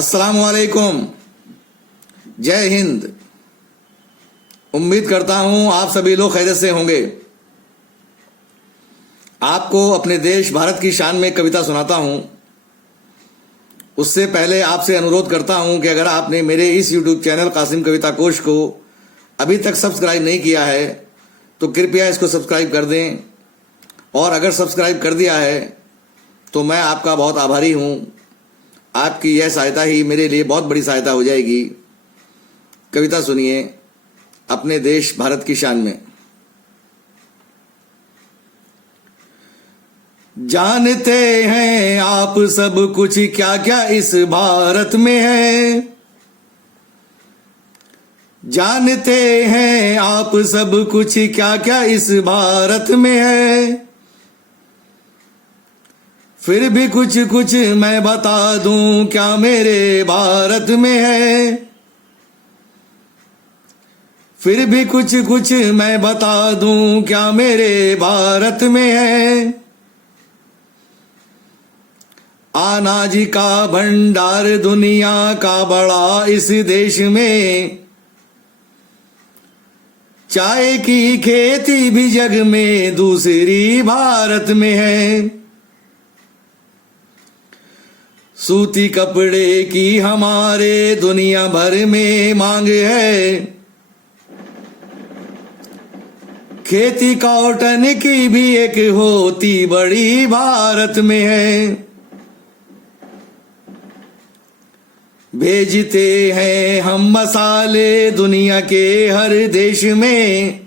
अस्सलामुअलैकुम। जय हिंद। उम्मीद करता हूं आप सभी लोग खैरियत से होंगे। आपको अपने देश भारत की शान में कविता सुनाता हूं। उससे पहले आपसे अनुरोध करता हूं कि अगर आपने मेरे इस YouTube चैनल कासिम कविता कोश को अभी तक सब्सक्राइब नहीं किया है तो कृपया इसको सब्सक्राइब कर दें, और अगर सब्सक्राइब कर दिया है तो मैं आपका बहुत आभारी हूं। आपकी यह सहायता ही मेरे लिए बहुत बड़ी सहायता हो जाएगी। कविता सुनिए अपने देश भारत की शान में। जानते हैं आप सब कुछ क्या क्या इस भारत में है। जानते हैं आप सब कुछ क्या क्या इस भारत में है। फिर भी कुछ कुछ मैं बता दूं क्या मेरे भारत में है। फिर भी कुछ कुछ मैं बता दूं क्या मेरे भारत में है। अनाज का भंडार दुनिया का बड़ा इस देश में। चाय की खेती भी जग में दूसरी भारत में है। सूती कपड़े की हमारे दुनिया भर में मांग है। खेती कॉटन की भी एक होती बड़ी भारत में है। भेजते हैं हम मसाले दुनिया के हर देश में।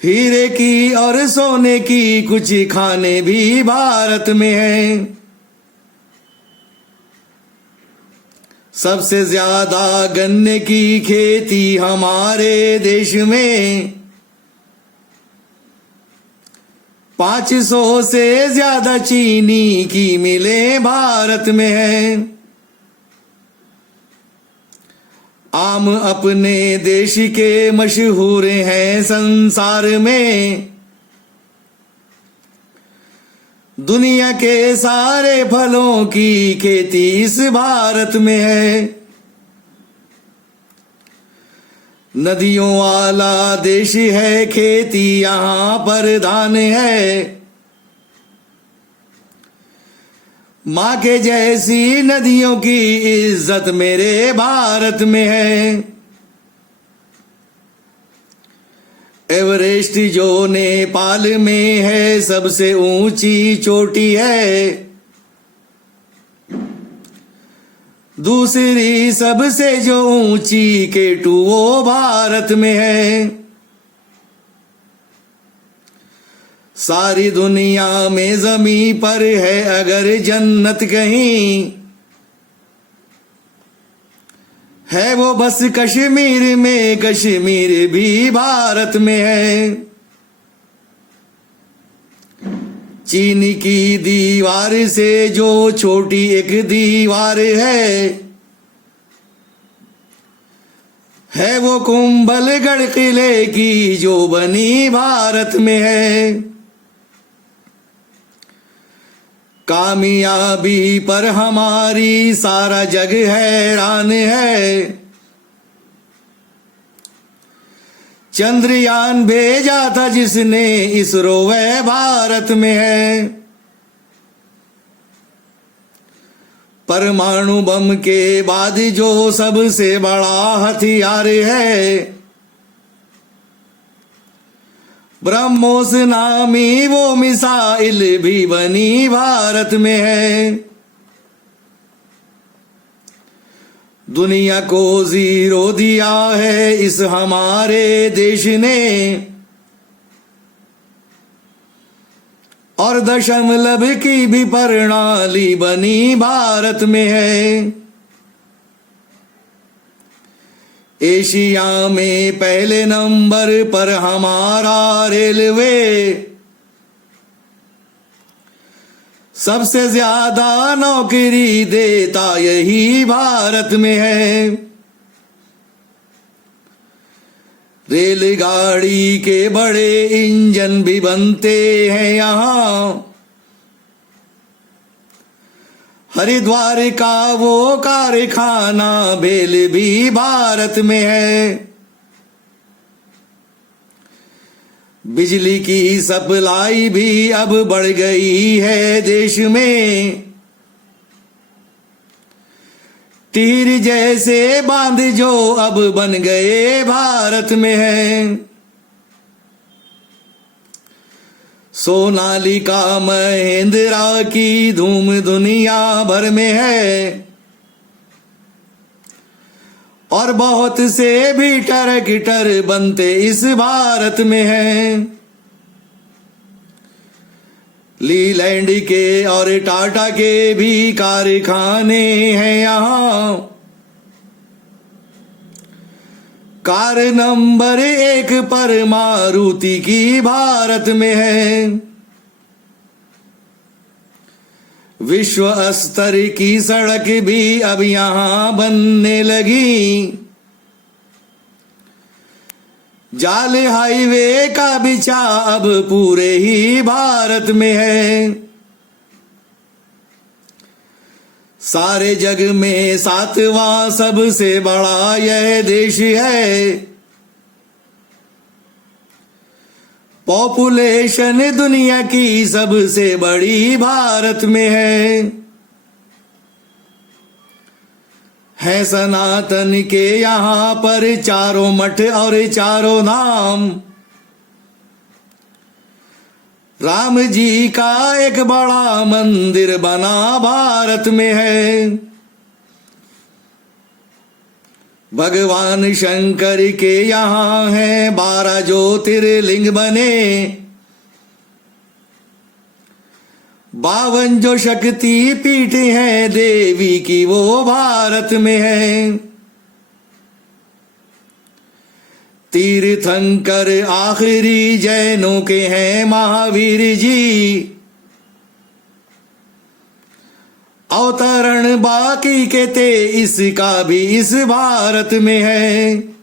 हीरे की और सोने की कुछ खाने भी भारत में हैं। सबसे ज्यादा गन्ने की खेती हमारे देश में। 500 से ज्यादा चीनी की मिलें भारत में है। आम अपने देश के मशहूर हैं संसार में। दुनिया के सारे फलों की खेती इस भारत में है। नदियों वाला देश है, खेती यहाँ प्रधान है। माँ के जैसी नदियों की इज्जत मेरे भारत में है। एवरेस्ट जो नेपाल में है सबसे ऊंची चोटी है। दूसरी सबसे जो ऊंची K2 वो भारत में है। सारी दुनिया में जमी पर है अगर जन्नत कहीं है वो बस कश्मीर में। कश्मीर भी भारत में है। चीन की दीवार से जो छोटी एक दीवार है वो कुंभलगढ़ किले की जो बनी भारत में है। कामयाबी पर हमारी सारा जग हैरान है। चंद्रयान भेजा था जिसने इसरो वह भारत में है। परमाणु बम के बाद जो सबसे बड़ा हथियार है ब्रह्मोस नामी वो मिसाइल भी बनी भारत में है। दुनिया को जीरो दिया है इस हमारे देश ने, और दशमलव की भी प्रणाली बनी भारत में है। एशिया में पहले नंबर पर हमारा रेलवे। सबसे ज्यादा नौकरी देता यही भारत में है। रेलगाड़ी के बड़े इंजन भी बनते हैं यहाँ। हरिद्वार का वो कारखाना भेल भी भारत में है। बिजली की सप्लाई भी अब बढ़ गई है देश में। तीर जैसे बांध जो अब बन गए भारत में है। सोनालिका महिंद्रा की धूम दुनिया भर में है। और बहुत से भी ट्रैक्टर बनते इस भारत में हैं। लीलैंड के और टाटा के भी कारखाने हैं यहाँ। कार नंबर 1 पर मारुति की भारत में है। विश्व स्तर की सड़क भी अब यहाँ बनने लगी। जाल हाईवे का बिछा अब पूरे ही भारत में है। सारे जग में 7वां सबसे बड़ा यह देश है। पॉपुलेशन दुनिया की सबसे बड़ी भारत में है सनातन के यहाँ पर 4 मठ और 4 धाम। राम जी का एक बड़ा मंदिर बना भारत में है। भगवान शंकर के यहाँ है 12 ज्योतिर्लिंग बने। 52 जो शक्ति पीठ है देवी की वो भारत में है। तीर्थंकर आखिरी जैनों के हैं महावीर जी। अवतरण बाकी के थे इसका भी इस भारत में है।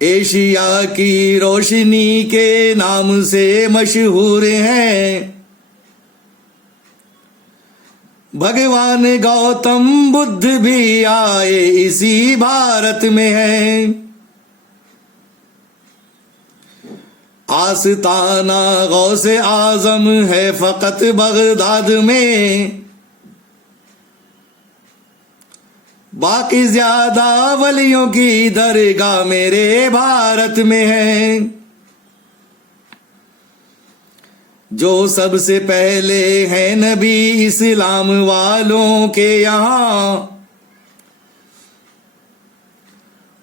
एशिया की रोशनी के नाम से मशहूर हैं। भगवान गौतम बुद्ध भी आए इसी भारत में हैं। आस्ताना गौसे आजम है फकत बगदाद में। बाकी ज्यादा वलियों की दरगाह मेरे भारत में है। जो सबसे पहले है नबी इस्लाम वालों के यहाँ,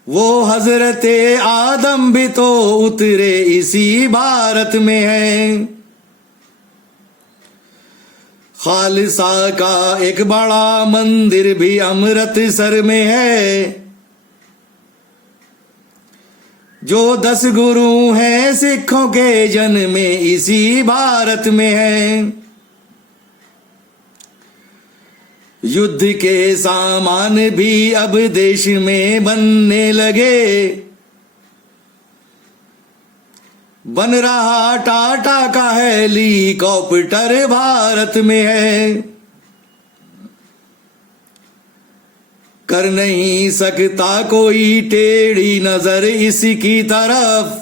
वो हजरते आदम भी तो उतरे इसी भारत में है। खालसा का एक बड़ा मंदिर भी अमृतसर में है। जो 10 गुरु हैं सिखों के जन्मे इसी भारत में है। युद्ध के सामान भी अब देश में बनने लगे। बन रहा टाटा का हेलीकॉप्टर भारत में है। कर नहीं सकता कोई टेढ़ी नजर इसकी तरफ।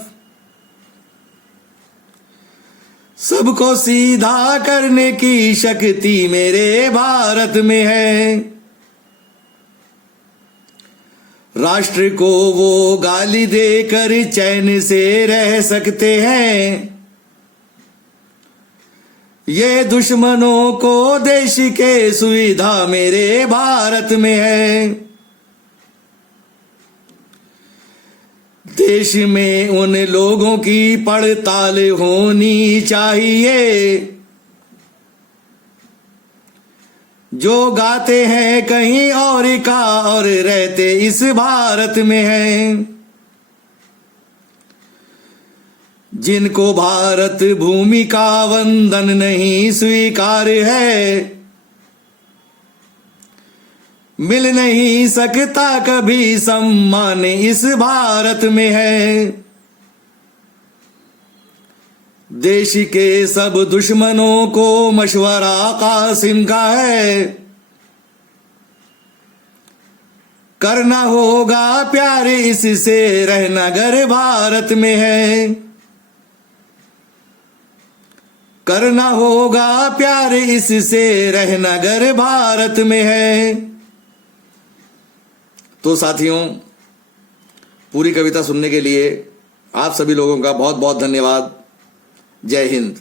सबको सीधा करने की शक्ति मेरे भारत में है। राष्ट्र को वो गाली देकर चैन से रह सकते हैं। ये दुश्मनों को देश के सुविधा मेरे भारत में है। देश में उन लोगों की पड़ताल होनी चाहिए जो गाते हैं कहीं और का और रहते इस भारत में हैं। जिनको भारत भूमि का वंदन नहीं स्वीकार है, मिल नहीं सकता कभी सम्मान इस भारत में है। देश के सब दुश्मनों को मशवरा कासिम का है, करना होगा प्यार इससे, रहना घर भारत में है। करना होगा प्यार इससे, रहना घर भारत में है। तो साथियों, पूरी कविता सुनने के लिए आप सभी लोगों का बहुत बहुत धन्यवाद। जय हिंद।